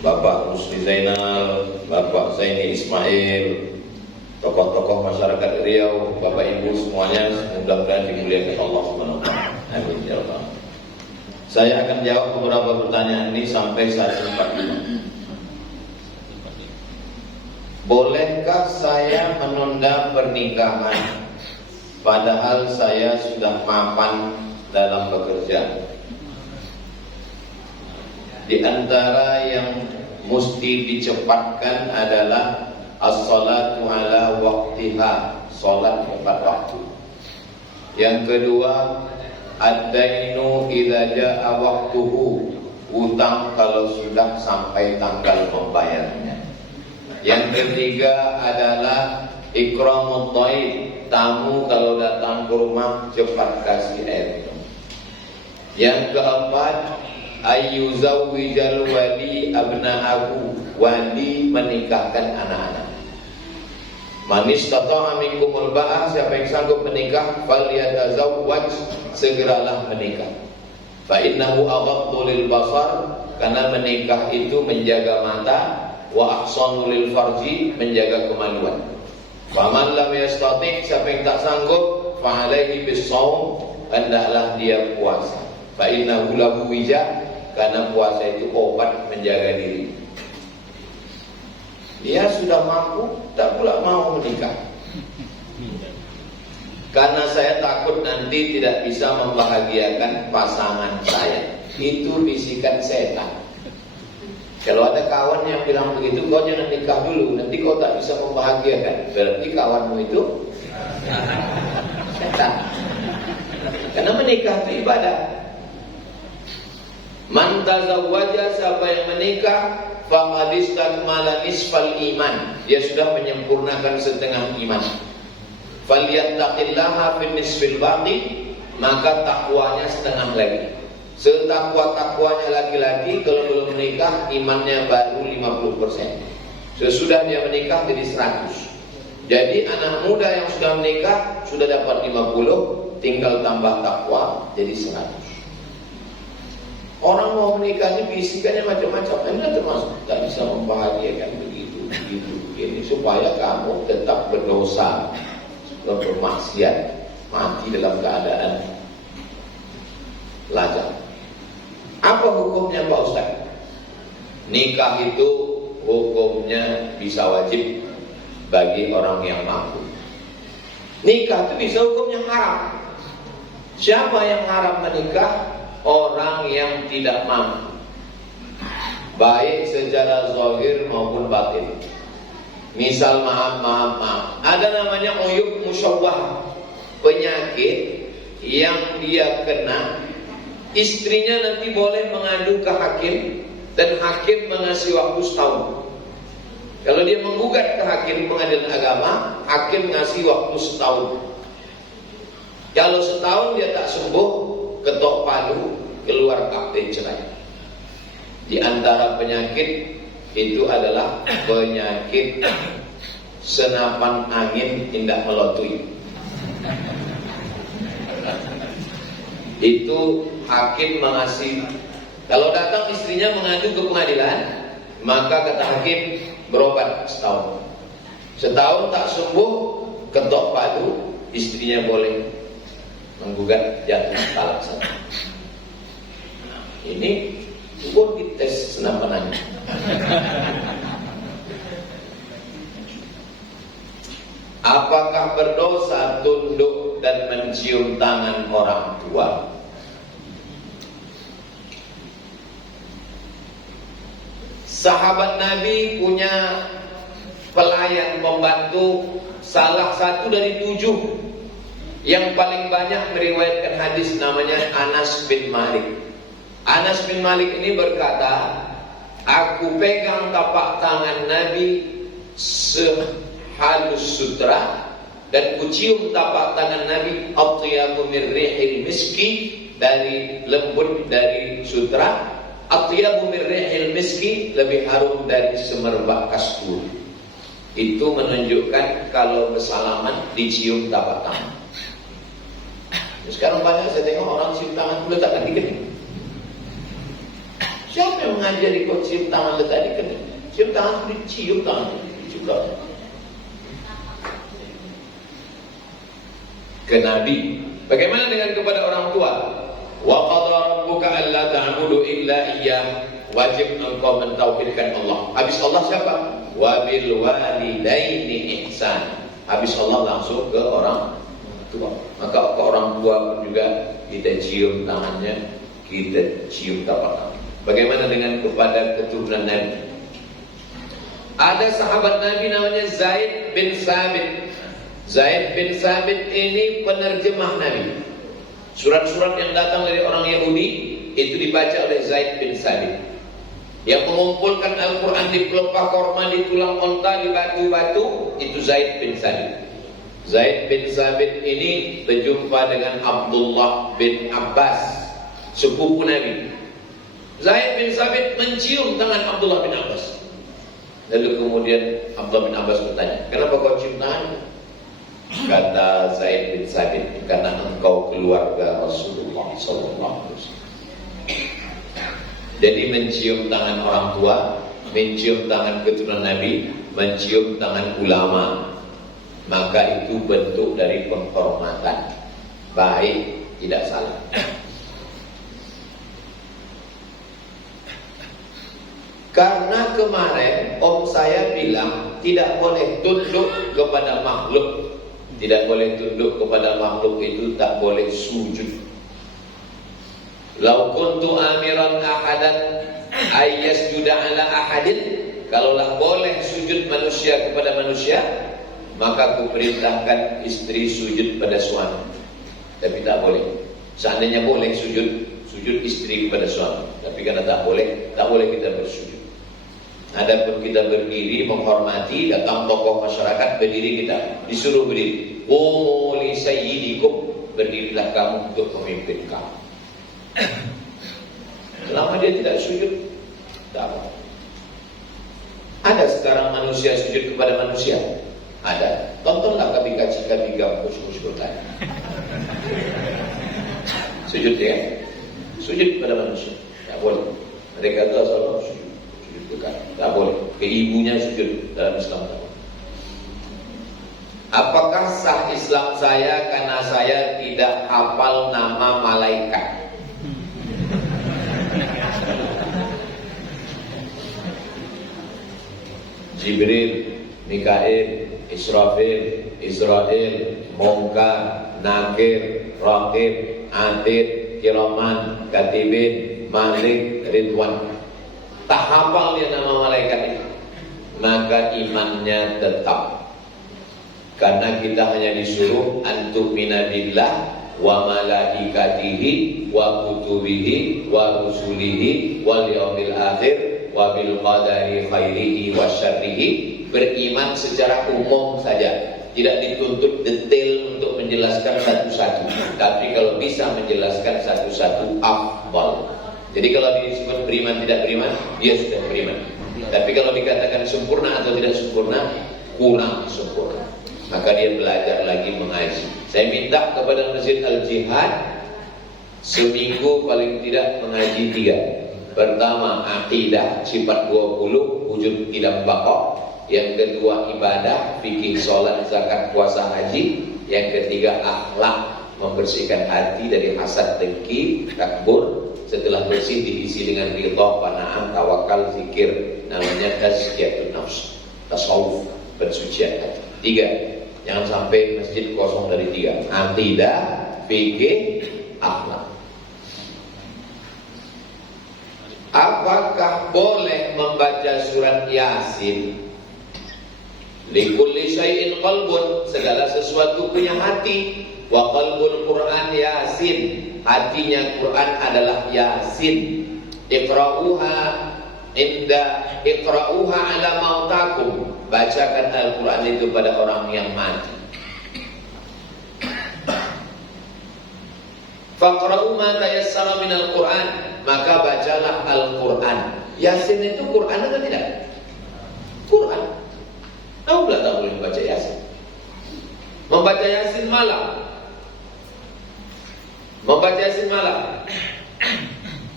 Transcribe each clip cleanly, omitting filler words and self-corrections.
Bapak Rusli Zainal, Bapak Zaini Ismail, tokoh-tokoh masyarakat Riau, Bapak Ibu semuanya, mudah-mudahan dimuliakan Allah Subhanahu wa taala. Amin ya rabbal alamin. Saya akan jawab beberapa pertanyaan ini sampai 1:45. Bolehkah saya menunda pernikahan padahal saya sudah mapan dalam bekerja? Di antara yang mesti dicepatkan adalah as-salatu ala waqtiha, salat tepat waktu. Yang kedua, ad-dainu idza jaa waqtuhu, utang kalau sudah sampai tanggal membayarnya. Yang ketiga adalah ikramut dhaif, tamu kalau datang ke rumah cepat kasih air minum. Yang keempat, ayyuzawwijal wali abna'ahu, wali menikahkan anak-anak. Man istata'a minkumul ba'ah, siapa yang sanggup menikah, falyatazawwaj, segeralah menikah. Fa innahu aghaddu lil basar, karena menikah itu menjaga mata, wa ahsanu lil farji, menjaga kemaluan. Faman lam yastati', siapa yang tak sanggup, fa alaihi bis-shaum, hendaklah dia puasa. Fa innahu lahu wija, karena puasa itu obat menjaga diri. Dia sudah mampu, tak pula mau menikah. Karena saya takut nanti tidak bisa membahagiakan pasangan saya. Itu bisikan setan. Kalau ada kawan yang bilang begitu, kau jangan nikah dulu, nanti kau tak bisa membahagiakan. Berarti kawanmu itu setan. Karena menikah itu ibadah. Man tazawwaja, siapa yang menikah, faqad istakmala nisfal iman, dia sudah menyempurnakan setengah iman. Falyattaqillaha fin nisfil baqi, maka takwanya setengah lagi. Setakwa-takwanya laki-laki kalau belum menikah imannya baru 50%. Sesudah dia menikah jadi 100. Jadi anak muda yang sudah menikah sudah dapat 50, tinggal tambah takwa jadi 100. Orang mau menikah ini bisikannya macam-macam. Anda termasuk tak bisa membahagiakan begitu, begini, supaya kamu tetap berdosa, bermaksiat, mati dalam keadaan lajang. Apa hukumnya Pak Ustaz? Nikah itu hukumnya bisa wajib bagi orang yang mampu. Nikah itu bisa hukumnya haram. Siapa yang haram menikah? Orang yang tidak mampu, baik secara zahir maupun batin. Misal maaf, ada namanya uyub musyawwah, penyakit yang dia kena, istrinya nanti boleh mengadu ke hakim, dan hakim mengasih waktu setahun. Kalau dia menggugat ke hakim pengadilan agama, hakim ngasih waktu setahun. Kalau setahun dia tak sembuh, ketok palu, keluar akte cerai. Di antara penyakit itu adalah penyakit senapan angin tindak melotui. Itu hakim mengasih. Kalau datang istrinya mengadu ke pengadilan, maka kata hakim berobat setahun. Setahun tak sembuh, ketok palu, istrinya boleh menggugat jatuh talak satu. Ini buat dites senapan angin. Apakah berdosa tunduk dan mencium tangan orang tua? Sahabat Nabi punya pelayan pembantu, salah satu dari 7 yang paling banyak meriwayatkan hadis, namanya Anas bin Malik. Anas bin Malik ini berkata, aku pegang tapak tangan Nabi sehalus sutra, dan kucium tapak tangan Nabi atyabu min rihil miski, dari lembut dari sutra, atyabu min rihil miski, lebih harum dari semerbak kasturi. Itu menunjukkan kalau bersalaman dicium tapak tangan. Sekarang banyak saya tengok orang cium tangan letakkan di kening. Siapa yang mengajari kau cium tangan lu tadi? Kan cium tangan itu dicium tangan juga. Ke Nabi. Bagaimana dengan kepada orang tua? Wa qadara rabbuka alla ta'budu illa iyyah. Wajib engkau mentauhidkan Allah. Habis Allah siapa? Wa bil walidaini ihsan. Habis Allah langsung ke orang tua. Maka ke orang tua pun juga kita cium tangannya, kita cium tapak kaki. Bagaimana dengan kepada keturunan Nabi? Ada sahabat Nabi namanya Zaid bin Sabit. Zaid bin Sabit ini penerjemah Nabi. Surat-surat yang datang dari orang Yahudi itu dibaca oleh Zaid bin Sabit. Yang mengumpulkan Al-Quran di pelepah korma, di tulang onta, di batu-batu, itu Zaid bin Sabit. Zaid bin Sabit ini berjumpa dengan Abdullah bin Abbas, sepupu Nabi. Zaid bin Sabit mencium tangan Abdullah bin Abbas. Lalu kemudian Abdullah bin Abbas bertanya, kenapa kau cium tangan? Kata Zaid bin Sabit, karena engkau keluarga Rasulullah SAW. Jadi mencium tangan orang tua, mencium tangan keturunan Nabi, mencium tangan ulama, maka itu bentuk dari penghormatan. Baik, tidak salah. Karena kemarin om saya bilang tidak boleh tunduk kepada makhluk. Tidak boleh tunduk kepada makhluk itu, tak boleh sujud. Lau kuntu amiran ahadan ayyasjuda ala ahadin, kalaulah boleh sujud manusia kepada manusia, maka aku perintahkan istri sujud pada suami. Tapi tak boleh. Seandainya boleh sujud istri kepada suami. Tapi karena tak boleh kita bersujud. Adapun kita berdiri menghormati, datang tokoh masyarakat, berdiri kita, disuruh berdiri. Qumu li sayyidikum, berdirilah kamu untuk memimpin kamu. Selama dia tidak sujud, tak apa. Ada sekarang manusia sujud kepada manusia? Ada. Tontonlah kami kampus tadi. Sujud ya, sujud kepada manusia, tak boleh. Mereka itu asal sujud dekat, tak boleh. Ke ibunya sujud dalam Islam. Apakah sah Islam saya karena saya tidak hafal nama malaikat? Jibril, Mikail, Israfil, Israel, Munkar, Nakir, Raqib, Atid, Kiraman, Katibin, Malik, Ridwan. Tak hafal dia nama malaikat itu, maka imannya tetap. Karena kita hanya disuruh antu'mina billah wa malaikatihi wa kutubihi wa rusulihi wal yaumil akhir wa bil qadari khairihi wa syarrihi. Beriman secara umum saja, tidak dituntut detail untuk menjelaskan satu-satu. Tapi kalau bisa menjelaskan satu-satu afdal. Jadi kalau disebut beriman tidak beriman, dia sudah beriman. Tapi kalau dikatakan sempurna atau tidak sempurna, kurang sempurna, maka dia belajar lagi mengaji. Saya minta kepada Masjid Al-Jihad seminggu paling tidak mengaji 3. Pertama, akidah sifat 20 wujud tidak bakok. Yang kedua, ibadah, fikih, sholat, zakat, puasa, haji. Yang ketiga, akhlak, membersihkan hati dari hasad, dengki, takbur. Setelah bersih diisi dengan ridha, qanaah, tawakal, zikir. Namanya tazkiyatun nafs, tasawuf, pensucian hati. 3. Jangan sampai masjid kosong dari 3. Akidah, fikih, akhlak. Apakah boleh membaca surat Yasin? Likulli syai'in qalbun, segala sesuatu punya hati. Wa qalbul Quran Yasin, hatinya Quran adalah Yasin. Iqra'uha ala mautakum, bacakan Al-Quran itu pada orang yang mati. Faqra'u ma tayassara minal Quran, maka bacalah Al-Quran. Yasin itu Quran atau tidak? Quran. Tahu tak boleh membaca Yasin? Membaca Yasin malam. Membaca Yasin malam.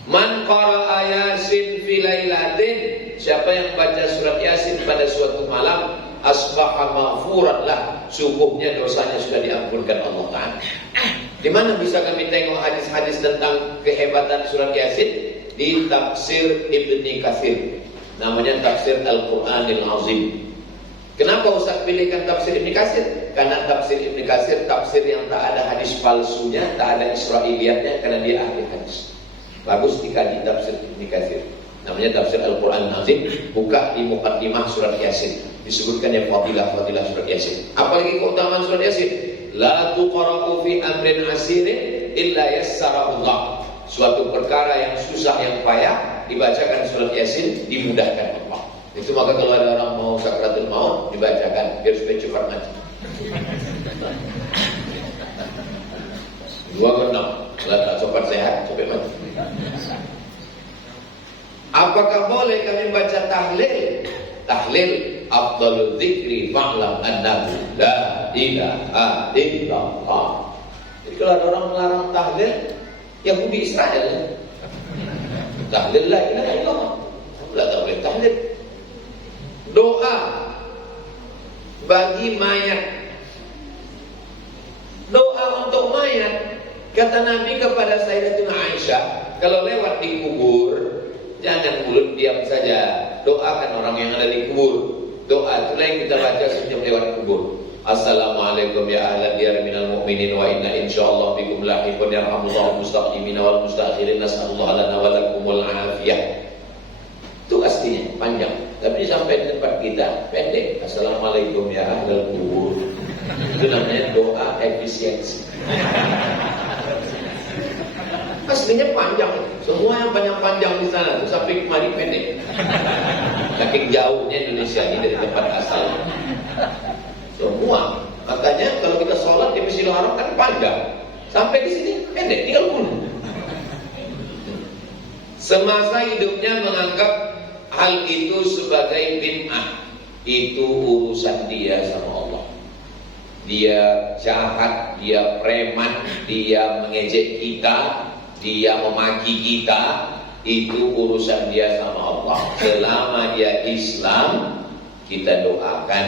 Man qara'a Yasin siapa yang baca surat Yasin pada suatu malam, asbaha maghfuran lah, subuhnya dosanya sudah diampunkan Allah Ta'ala. Di mana bisa kami tengok hadis-hadis tentang kehebatan surat Yasin? Di tafsir Ibni Katsir, namanya tafsir Al-Quranil Azim. Kenapa Ustaz pilihkan tafsir Ibni Katsir? Karena tafsir Ibni Katsir tafsir yang tak ada hadis palsunya, tak ada Israiliyatnya, karena dia ahli hadis. Bagus dikaji tafsir Ibni Katsir. Namanya tafsir Al-Quranil Azim. Buka di muqaddimah surat Yasin, disebutkan yang fadilah-fadilah surat Yasin. Apalagi keutamaan surat Yasin, la tuqra'u fi amrin asirin illa yassarahullah. Suatu perkara yang susah, yang payah, dibacakan surat Yasin, dimudahkan Allah. Itu maka kalau ada orang mau sakratul maut, dibacakan biar supaya cepat mati. 2/6, kalau tak cepat sehat, cepat mati. Apakah boleh kami baca tahlil? Tahlil afdalul dzikri fa'lam annahu la ilaha illallah. Jadi kalau ada orang melarang tahlil, Yahudi Israel, tahlil la ilaha illallah, tidak boleh tahlil. Doa bagi mayat, doa untuk mayat, kata Nabi kepada Sayyidatuna Aisyah, kalau lewat di kubur, jangan mulut diam saja, doakan orang yang ada di kubur. Doa itulah yang kita baca setiap lewat kubur. Assalamualaikum ya ahla diyar minal mu'minin wa inna insyaallah bikum lahiqun yarhamullahu mustaqimina wal mustakhirin nas'alullah lana wa lakumul afiyah. Itu aslinya panjang, tapi sampai di tempat kita pendek. Assalamualaikum ya ahlal kubur. Itu namanya doa efisiensi. Aslinya panjang, semua yang panjang-panjang di sana itu sampai kemari pendek. Saking jauhnya Indonesia ini dari tempat asal. Semua, makanya kalau kita sholat di Masjidil Haram kan panjang, sampai di sini pendek, tinggal bunuh. Semasa hidupnya menganggap hal itu sebagai bid'ah. Itu urusan dia sama Allah. Dia jahat, dia preman, dia mengejek kita, dia memaki kita. Itu urusan dia sama Allah. Selama dia Islam, kita doakan,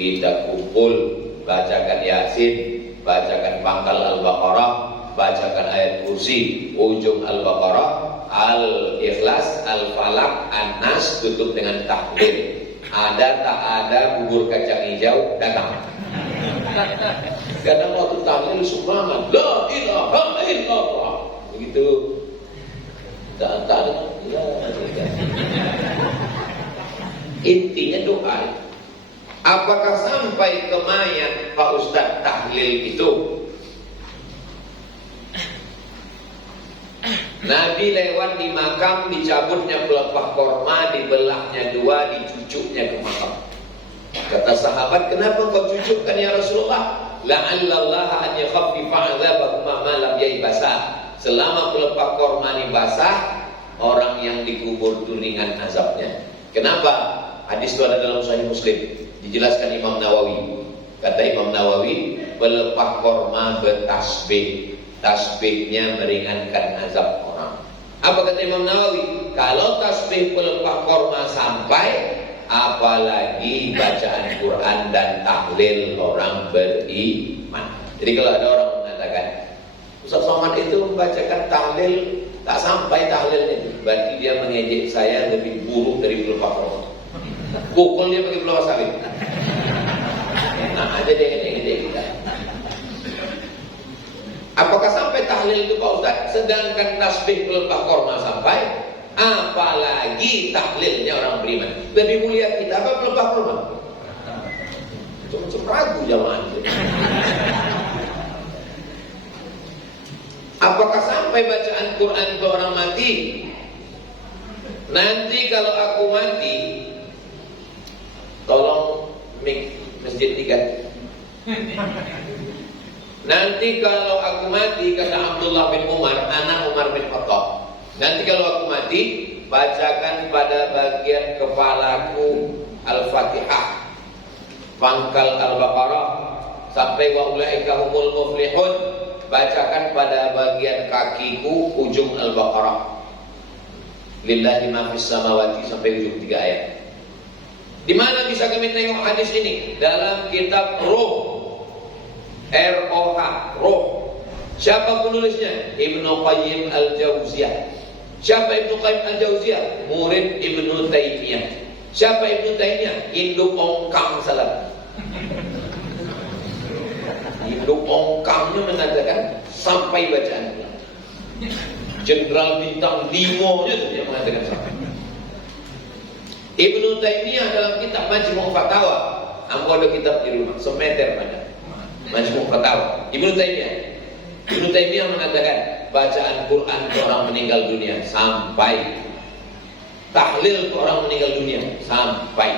kita kumpul, bacakan Yasin, bacakan pangkal Al-Baqarah, bacakan ayat kursi, ujung Al-Baqarah, Al-Ikhlas, Al-Falaq, An-Nas, tutup dengan tahlil. Ada tak ada bubur kacang hijau, datang. Kadang waktu tahlil semangat, la ilaha illallah. Begitu tak ada. Intinya doa. Apakah sampai ke mayat Pak Ustadz tahlil itu? Nabi lewat di makam, dicabutnya pelepah korma, dibelahnya dua, dicucuknya ke makam. Kata sahabat, kenapa kau cucukkan ya Rasulullah? La'allallaha an yakhaffifa 'adzabahuma ma lam yaibasa. Selama pelepah korma ini basah, orang yang dikubur itu ringan azabnya. Kenapa? Hadis itu ada dalam Sahih Muslim. Dijelaskan Imam Nawawi. Kata Imam Nawawi, pelepah korma bertasbih. Tasbihnya meringankan azab orang. Apa kata Imam Nawawi? Kalau tasbih pelepah korma sampai, apalagi bacaan Quran dan tahlil orang beriman. Jadi kalau ada orang mengatakan, Ustaz Somad itu membacakan tahlil tak sampai tahlilnya, berarti dia mengejek saya lebih buruk dari pelepah korma. Pukul dia pakai pelepah sawit. Nah, aja deh kita. Apakah sampai tahlil itu Pak Ustaz? Sedangkan tasbih pelepah korma sampai, apalagi tahlilnya orang beriman. Lebih mulia kita apa pelepah korma? Cuma ragu jamaah. Apakah sampai bacaan Quran ke orang mati? Nanti kalau aku mati, tolong mik masjid diganti. Nanti kalau aku mati, kata Abdullah bin Umar, anak Umar bin Khattab, nanti kalau aku mati, bacakan pada bagian kepalaku Al-Fatihah, pangkal Al-Baqarah, sampai wa ulaika humul muflihun, bacakan pada bagian kakiku ujung Al-Baqarah. Lillahi ma fis samawati sampai ujung 3 ayat. Di mana bisa kami tengok hadis ini? Dalam kitab Ruh, R-O-H, Ruh. Siapa penulisnya? Ibnu Qayyim Al-Jauziyah. Siapa Ibnu Qayyim Al-Jauziyah? Murid Ibnu Taimiyah. Siapa Ibnu Taimiyah? Induk ongkang salam. Induk ongkangnya mengatakan sampai bacaan. Jenderal bintang 5 nya yang mengatakan sampai. Ibnu Taimiyah dalam kitab Majmu' Fatawa, aku ada kitab di rumah, semeter pada Majmu' Fatawa. Ibnu Taimiyah mengatakan bacaan Quran ke orang meninggal dunia sampai, tahlil ke orang meninggal dunia sampai.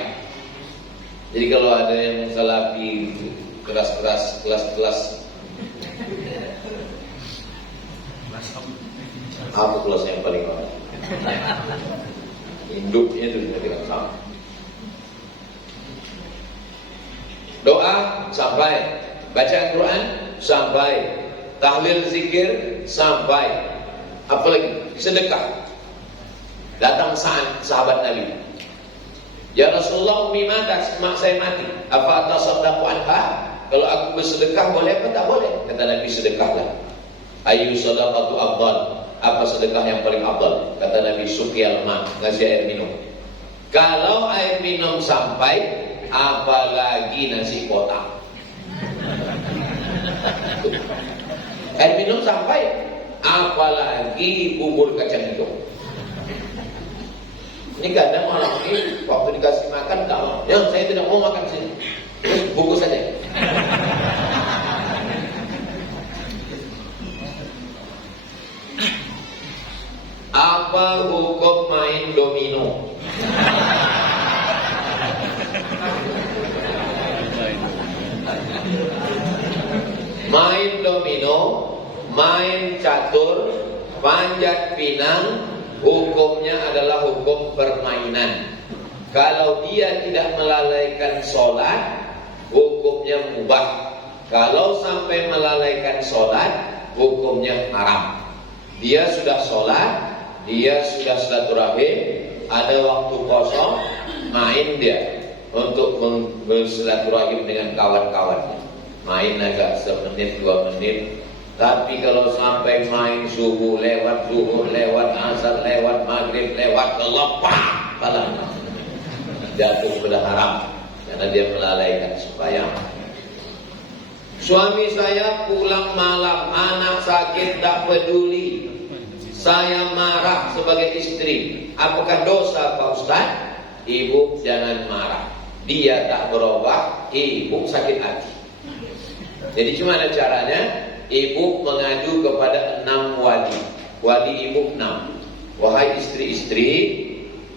Jadi kalau ada yang salafi keras-keras, kelas-kelas, apa kelasnya yang paling bawah? Induknya itu tidak sama. Doa sampai, bacaan Quran sampai, tahlil zikir sampai, apalagi sedekah. Datang sahabat Nabi, ya Rasulullah, ummi mati, mak saya mati, apa atasaddaqu anha? Kalau aku bersedekah boleh apa tak boleh? Kata Nabi, sedekahlah. Ayu sadaqatu afdal? Apa sedekah yang paling afdal? Kata Nabi, suqyal ma, ngasih air minum. Kalau air minum sampai, apalagi nasi kotak. Air minum sampai, apalagi bubur kacang hijau. Ini kadang orang ini waktu dikasih makan tak mau. Ya, saya tidak mau makan sini. Terus bungkus saja. Apa hukum main domino? Main domino, main catur, panjat pinang, hukumnya adalah hukum permainan. Kalau dia tidak melalaikan sholat, hukumnya mubah. Kalau sampai melalaikan sholat, hukumnya haram. Dia sudah sholat, dia sudah silaturahim, ada waktu kosong, main dia untuk bersilaturahim dengan kawan-kawannya. Main agak semenit 2 menit. Tapi kalau sampai main subuh lewat, zuhur lewat, asar lewat, maghrib lewat, kelepah malam, jatuh pada haram karena dia melalaikan sembahyang. Suami saya pulang malam, anak sakit tak peduli, saya marah sebagai istri. Apakah dosa Pak Ustaz? Ibu jangan marah. Dia tak berubah, ibu sakit hati. Jadi gimana caranya? Ibu mengadu kepada 6 wali. Wali ibu 6. Wahai istri-istri,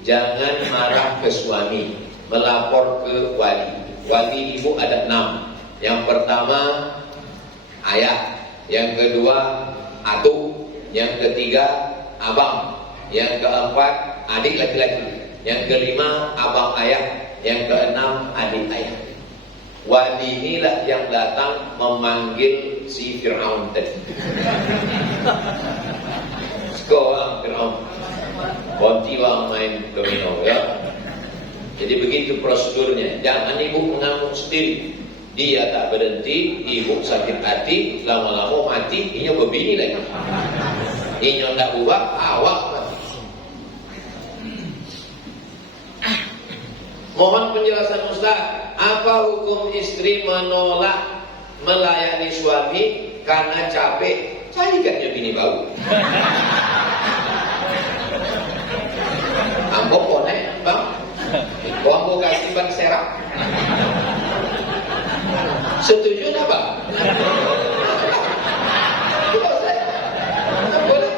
jangan marah ke suami, melapor ke wali. Wali ibu ada 6. Yang pertama ayah, yang kedua atuk, yang ketiga abang, yang keempat adik laki-laki, yang kelima abang ayah, yang keenam adik ayah. Wali inilah yang datang memanggil si Fir'aun tadi. Sekolah Fir'aun, kontiwa main domino ya. Jadi begitu prosedurnya. Jangan ibu mengamuk sendiri. Dia tak berhenti, ibu sakit hati, lama-lama mati, ini berbini lagi. Ini tak ubah, awak mati. Mohon penjelasan Ustaz, apa hukum istri menolak melayani suami karena capek? Carikannya bini bau. Ambo konek, bang. Kau ambo kasih ban serak. Setuju tak bang? Boleh.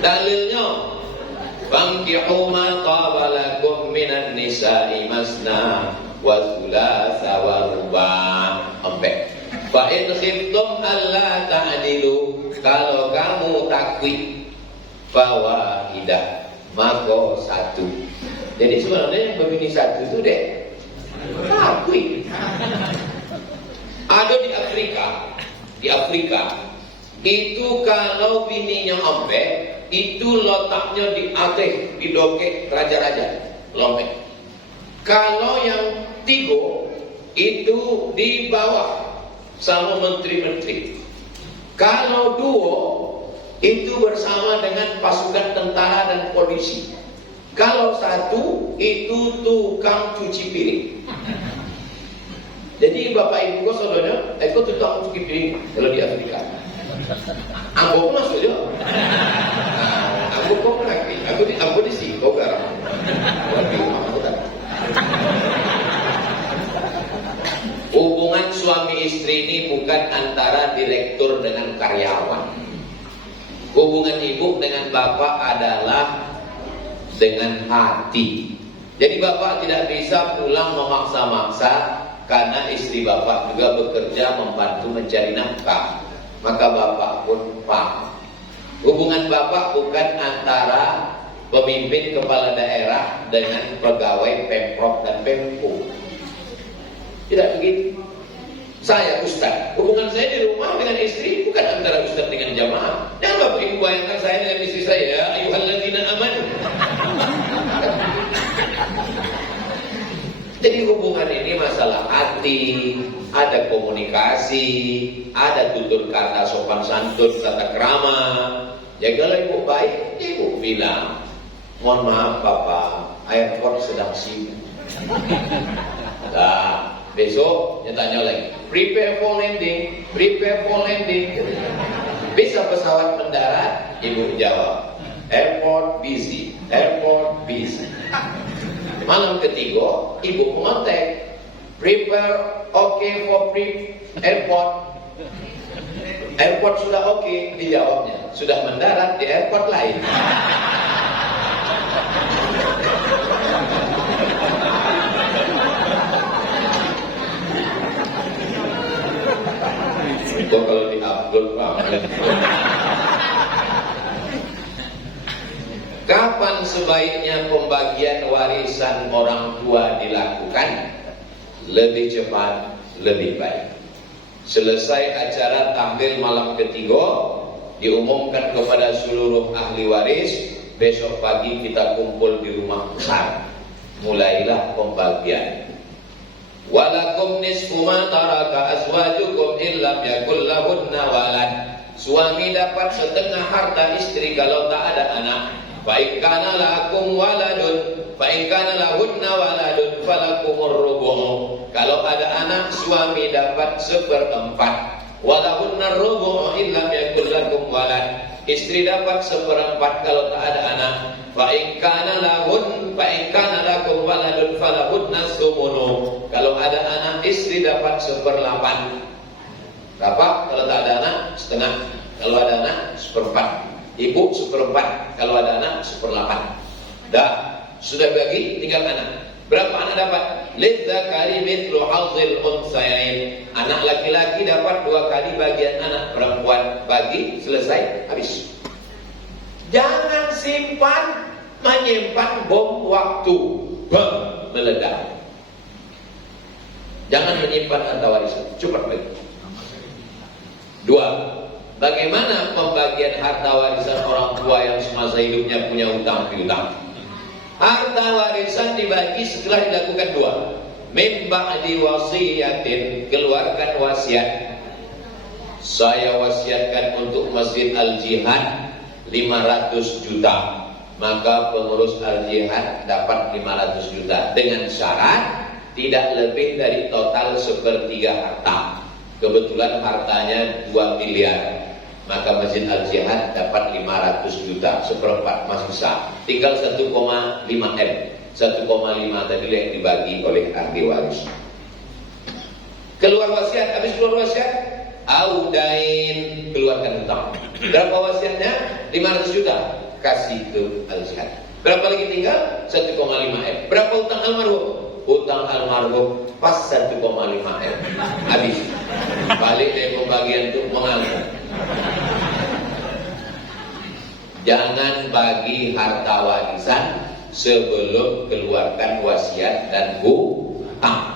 Dalilnya, fankihu ma taba lakum minan nisa'i masna wa thulatha wa ruba'. Sampai. Fa in khiftum alla ta'dilu, kalau kamu takwid fawahidah, maka 1. Jadi sebenarnya yang berbini 1 itu deh takwid. Ada di Afrika itu kalau bininya ambek, itu letaknya di atas, di dokek raja-raja, lompek. Kalau yang 3 itu di bawah sama menteri-menteri. Kalau 2 itu bersama dengan pasukan tentara dan polisi. Kalau 1 itu tukang cuci piring. Jadi bapak ibu kau saudaranya, aku tukang cuci piring kalau di Afrika. Aku pun masuk juga. Aku kau lagi, aku di sini, kau garang. Hubungan suami istri ini bukan antara direktur dengan karyawan. Hubungan ibu dengan bapak adalah dengan hati. Jadi bapak tidak bisa pulang memaksa-maksa karena istri bapak juga bekerja membantu mencari nafkah. Maka bapak pun paham. Hubungan bapak bukan antara pemimpin kepala daerah dengan pegawai Pemprov dan Pemko. Tidak begitu. Saya ustaz, hubungan saya di rumah dengan istri bukan antara ustaz dengan jamaah. Jangan bapak ibu bayangkan saya dengan istri saya, ya ayyuhalladzina amanu. Jadi hubungan ini masalah hati, ada komunikasi, ada tutur kata sopan santun, tata krama. Ya kalau ibu baik, ibu bilang, mohon maaf bapak, airport sedang sibuk. Nah, besok dia tanya lagi, prepare for landing, prepare for landing. Bisa pesawat mendarat, ibu jawab, airport busy, airport busy. Malam ketiga, ibu mengontak, prepare okay for airport. Airport sudah okay, dijawabnya. Sudah mendarat di airport lain. Itu kalau di-upload banget. Kapan sebaiknya pembagian warisan orang tua dilakukan? Lebih cepat, lebih baik. Selesai acara tahlil malam ketiga, diumumkan kepada seluruh ahli waris, besok pagi kita kumpul di rumah besar. Mulailah pembagian. Walakum nisfu ma taraka azwajukum illam yakul lahunna walad. Suami dapat setengah harta istri kalau tak ada anak. Fa in kana lakum waladun, fa in kana lahunna waladun falakumur rubu'. Kalau ada anak, suami dapat 1/4. Walahunna rubu' illam yakul lakum walad. Istri dapat 1/4 kalau tak ada anak. Fa in kana lakum waladun falahunna tsumunu. Kalau ada anak, istri dapat 1/8. Berapa? Kalau tak ada anak, setengah. Kalau ada anak, 1/4. Ibu 1/4, kalau ada anak 1/8. Dah, sudah bagi, tinggal anak. Berapa anak dapat? Lidzakari mithlu hadzil untsayain. Anak laki-laki dapat 2 kali bagian anak perempuan. Bagi, selesai, habis. Jangan simpan, menyimpan bom waktu. Bom meledak. Jangan menyimpan harta warisan. Cepat bagi. 2. Bagaimana pembagian harta warisan orang tua yang semasa hidupnya punya hutang piutang? Harta warisan dibagi setelah dilakukan 2. Min ba'di wasiyatin, keluarkan wasiat. Saya wasiatkan untuk Masjid Al-Jihad 500 juta. Maka pengurus Al-Jihad dapat 500 juta dengan syarat tidak lebih dari total 1/3 harta. Kebetulan hartanya 2 miliar. Maka Masjid Al-Jihad dapat 500 juta, 1/4 masih sah. Tinggal 1,5 M. 1,5 tadi yang dibagi oleh ahli waris. Keluar wasiat, habis keluar wasiat, audain, keluarkan hutang. Berapa wasiatnya? 500 juta, kasih ke Al-Jihad. Berapa lagi tinggal? 1,5 M. Berapa hutang almarhum? Hutang almarhum pas 1,5 M. Habis. Balik dari pembagian itu mengalir. Jangan bagi harta warisan sebelum keluarkan wasiat dan hutang.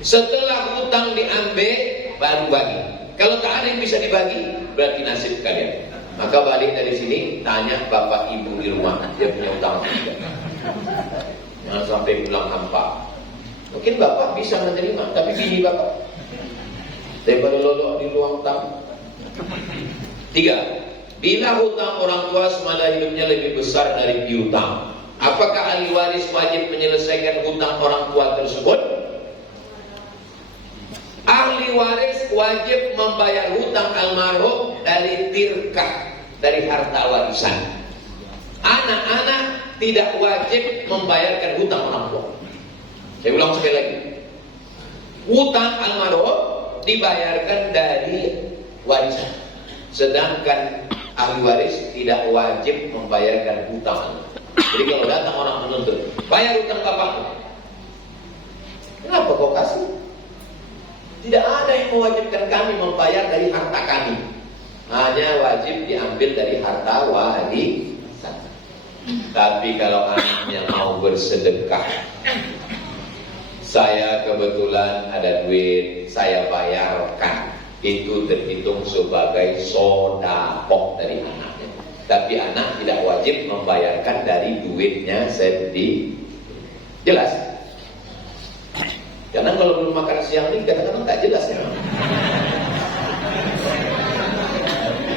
Setelah hutang diambil baru bagi. Kalau tak ada yang bisa dibagi, berarti nasib kalian. Maka balik dari sini, tanya bapak ibu di rumah, dia punya utang tidak. Jangan sampai pulang hampa. Mungkin bapak bisa menerima, tapi bini bapak daripada lolok di ruang tamu. 3. Bila hutang orang tua semasa hidupnya lebih besar dari piutang, apakah ahli waris wajib menyelesaikan hutang orang tua tersebut? Ahli waris wajib membayar hutang almarhum dari tirkah, dari harta warisan. Anak-anak tidak wajib membayarkan hutang orang tua. Saya ulang sekali lagi. Hutang almarhum dibayarkan dari warisan. Sedangkan ahli waris tidak wajib membayarkan hutang. Jadi kalau datang orang menuntut, bayar hutang bapakmu. Kenapa kau kasih? Tidak ada yang mewajibkan kami membayar dari harta kami. Hanya wajib diambil dari harta warisan. Tapi kalau anaknya mau bersedekah, saya kebetulan ada duit, saya bayarkan, itu terhitung sebagai sedekah dari anaknya. Tapi anak tidak wajib membayarkan dari duitnya sendiri. Jelas? Karena kalau belum makan siang ini kadang-kadang tak jelas ya.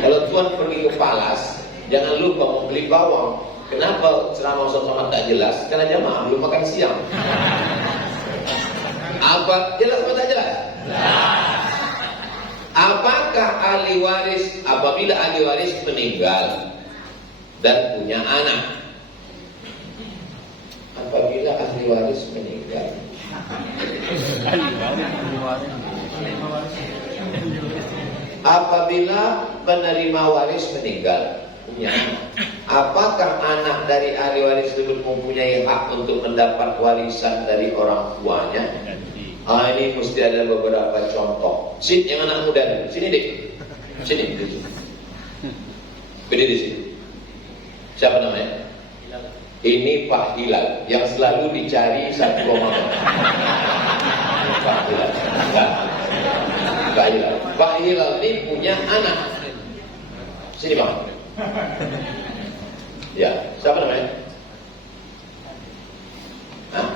Kalau tuan pergi ke Palas, jangan lupa mau beli bawang. Kenapa ceramah Ustaz Somad tak jelas? Karena jamaah belum makan siang. Apa jelas atau tak jelas? Apakah ahli waris apabila ahli waris meninggal dan punya anak? Apabila ahli waris meninggal, apabila penerima waris meninggal punya anak, apakah anak dari ahli waris tersebut mempunyai hak untuk mendapat warisan dari orang tuanya? Ini mesti ada beberapa contoh. Sini yang anak muda dulu. Sini dek. Sini. Berdiri di sini. Siapa namanya? Ini Pak Hilal yang selalu dicari satu rombongan. Pak Hilal. Nah, Pak Hilal. Pak Hilal ini punya anak. Sini Bang. Ya, siapa namanya? Hah?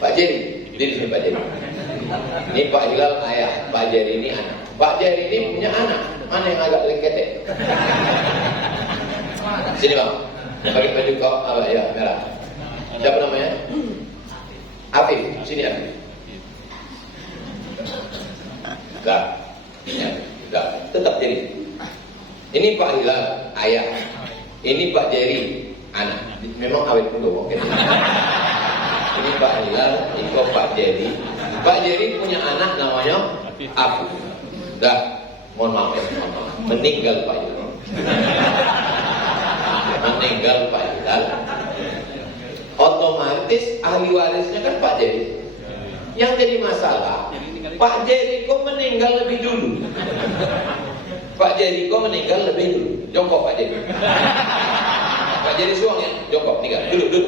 Pak Jerry. Di sini Pak Jerry. Ini Pak Hilal ayah, Pak Jerry ini anak. Pak Jerry ini punya anak. Mana yang agak lengket? Sini Bang. Pakai baju kau ya merah. Siapa namanya? Afif. Sini Afif. Enggak. Ya, enggak. Tetap jadi. Ini Pak Hilal ayah. Ini Pak Jerry anak. Memang awet dulu mungkin. Ini Pak Hilal, ini Pak Jerry. Pak Jerry punya anak namanya Afif. Enggak. Mohon maaf ya, meninggal Pak Hilal. Meninggal Pak Hilal, otomatis ahli warisnya kan Pak Jerry. Yang jadi masalah, Pak Jerry kok meninggal lebih dulu. Pak Jerry kok meninggal lebih dulu. Jongkok Pak Jerry. Pak Jerry suang ya, jongkok, meninggal. Duduk.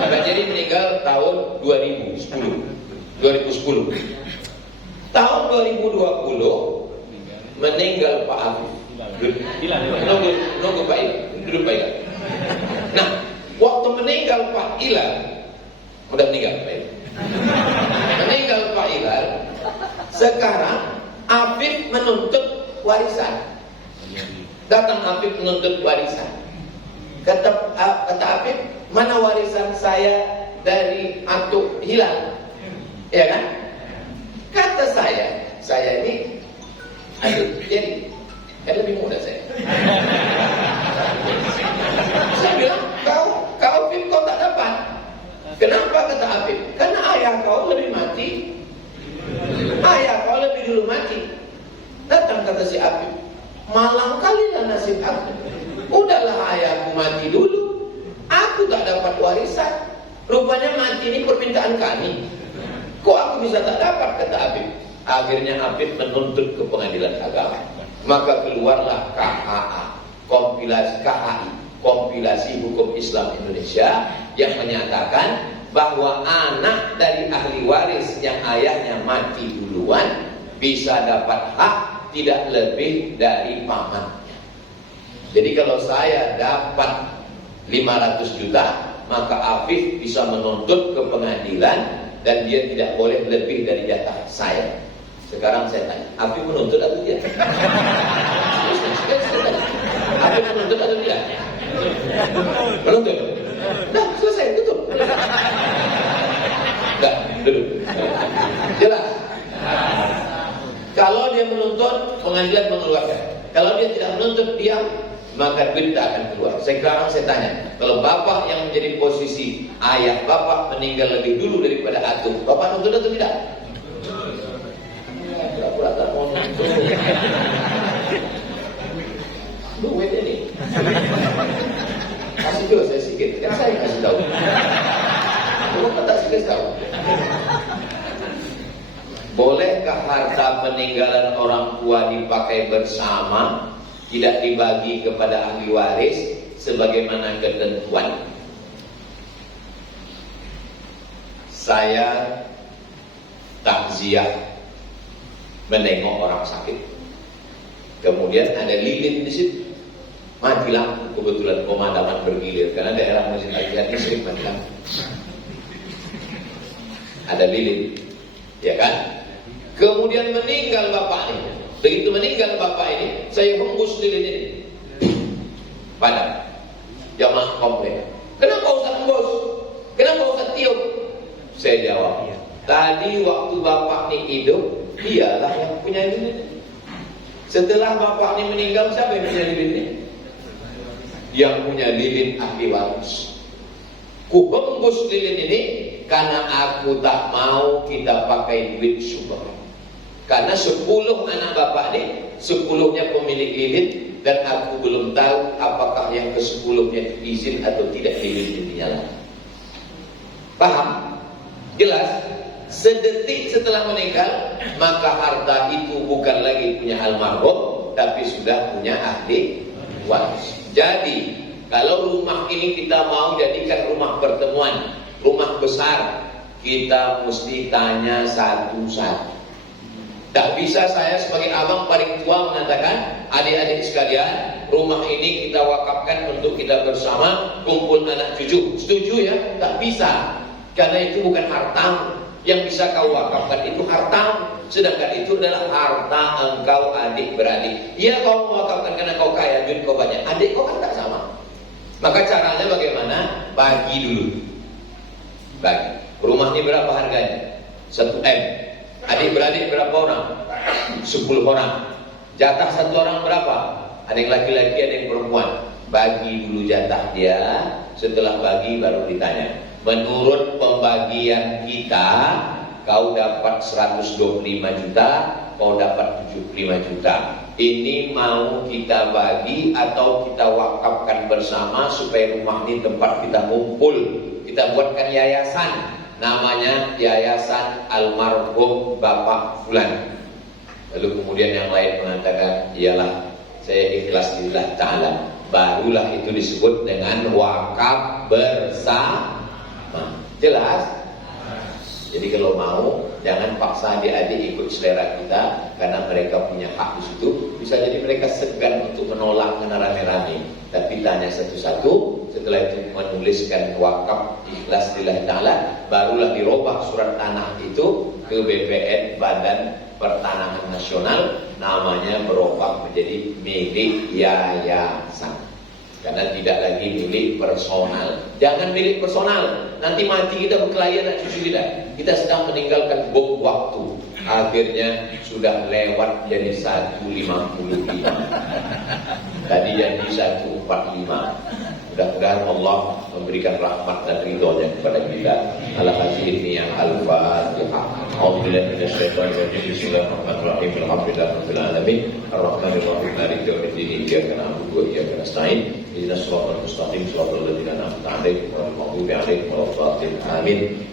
Pak Jerry meninggal tahun 2010. Tahun 2020 meninggal Pak Afif. Nunggu Pak Ilal. Duduk Pak Ilal. Nah, waktu meninggal Pak Ilal, udah meninggal Pak Ilal. Meninggal Pak Ilal, sekarang Afif menuntut warisan. Datang Afif menuntut warisan. Kata Afif, mana warisan saya dari Atuk Hilal? Ya kan? Kata saya ini aduh, jadi kan lebih muda saya. Saya bilang, kau Afif kau tak dapat. Kenapa kata Afif? Karena ayah kau lebih mati. Ayah kau lebih dulu mati. Datang kata si Afif, malang kalilah nasib aku. Udahlah ayahku mati dulu, aku tak dapat warisan. Rupanya mati ini permintaan kami. Kok aku bisa tak dapat kata Afif? Akhirnya Afif menuntut ke pengadilan agama. Maka keluarlah KHA, kompilasi hukum Islam Indonesia, yang menyatakan bahwa anak dari ahli waris yang ayahnya mati duluan bisa dapat hak tidak lebih dari pamannya. Jadi kalau saya dapat 500 juta, maka Afif bisa menuntut ke pengadilan dan dia tidak boleh lebih dari jatah saya. Sekarang saya tanya, Afif menuntut atau tidak? Afif menuntut atau tidak? Menuntut. Nah, selesai, tutup. Enggak, duduk. Jelas. Kalau dia menuntut, pengadilan mengeluarkan. Kalau dia tidak menuntut, diam, maka duit tak akan keluar. Sekarang saya tanya, kalau bapak yang menjadi posisi ayah bapak meninggal lebih dulu daripada atuk, bapak nuntut atau tidak? Pura-pura tak mau nuntut. Duit ini. Kasih dulu saya sikit, kan saya kasih tahu. Bapak tak sikit tahu. Bolehkah harta peninggalan orang tua dipakai bersama, tidak dibagi kepada ahli waris sebagaimana ketentuan? Saya takziah menengok orang sakit, kemudian ada lilin di situ, mati lampu, kebetulan pemadaman bergilir karena daerah Masjid Al-Jihad sering mati lampu. Ada lilin, ya kan? Kemudian meninggal bapak ini. Begitu meninggal bapak ini, saya hembus lilin ini, padam, jamaah komplain. Kenapa Ustaz hembus? Kenapa Ustaz tiup? Saya jawab, tadi waktu bapak ini hidup, dialah yang punya lilin. Setelah bapak ini meninggal, siapa yang punya lilin ini? Yang punya lilin ahli waris. Ku hembus lilin ini karena aku tak mau kita pakai duit syukur. Karena 10 anak bapak ini, 10-nya pemilik lilin, dan aku belum tahu apakah yang ke-10-nya izin atau tidak lilin itu dinyalakan. Paham? Jelas? Sedetik setelah meninggal, maka harta itu bukan lagi punya almarhum, tapi sudah punya ahli waris. Jadi, kalau rumah ini kita mau jadikan rumah pertemuan, rumah besar, kita mesti tanya satu-satu. Tak bisa saya sebagai abang paling tua mengatakan, adik-adik sekalian, rumah ini kita wakafkan untuk kita bersama, kumpul anak cucu. Setuju ya? Tak bisa. Karena itu bukan harta. Yang bisa kau wakafkan itu harta. Sedangkan itu adalah harta engkau adik-beradik. Ya, kau mewakafkan karena kau kaya, duit kau banyak. Adik kau kan tak sama. Maka caranya bagaimana? Bagi dulu. Bagi. Rumah ini berapa harganya? 1 M. Adik-beradik berapa orang? 10 orang. Jatah satu orang berapa? Ada yang laki-laki, ada yang perempuan. Bagi dulu jatah dia. Setelah bagi baru ditanya, menurut pembagian kita, kau dapat 125 juta, kau dapat 75 juta. Ini mau kita bagi atau kita wakafkan bersama supaya rumah ini tempat kita ngumpul. Kita buatkan yayasan, namanya Yayasan Almarhum Bapak Fulan. Lalu kemudian yang lain mengatakan, iyalah saya ikhlas lillah ta'ala. Barulah itu disebut dengan wakaf bersama. Jelas? Jadi kalau mau, jangan paksa adik-adik ikut selera kita, karena mereka punya hak di situ. Bisa jadi mereka segan untuk menolak karena rame-rame. Tapi tanya satu-satu, setelah itu menuliskan wakaf ikhlas lillah ta'ala, barulah dirubah surat tanah itu ke BPN, Badan Pertanahan Nasional, namanya berubah menjadi milik yayasan. Karena tidak lagi milik personal. Jangan milik personal. Nanti mati kita berkelahi anak cucu kita. Kita sedang meninggalkan bom waktu. Akhirnya sudah lewat jadi 1.55. Tadi jadi 1.45. Mudah-mudahan Allah memberikan rahmat dan ridhonya kepada kita. Ala hadhihi yang al-Fatihah. A'udzubillahi minasyaitonir rajim. Bismillahirrahmanirrahim. Alhamdulillahirabbil alamin. Arrahmanir rahim. Maliki yaumiddin. Iyyaka na'budu wa iyyaka nasta'in. Ihdinas siratal mustaqim. Shiratal ladzina an'amta 'alaihim ghairil maghdubi 'alaihim waladdallin. Amin.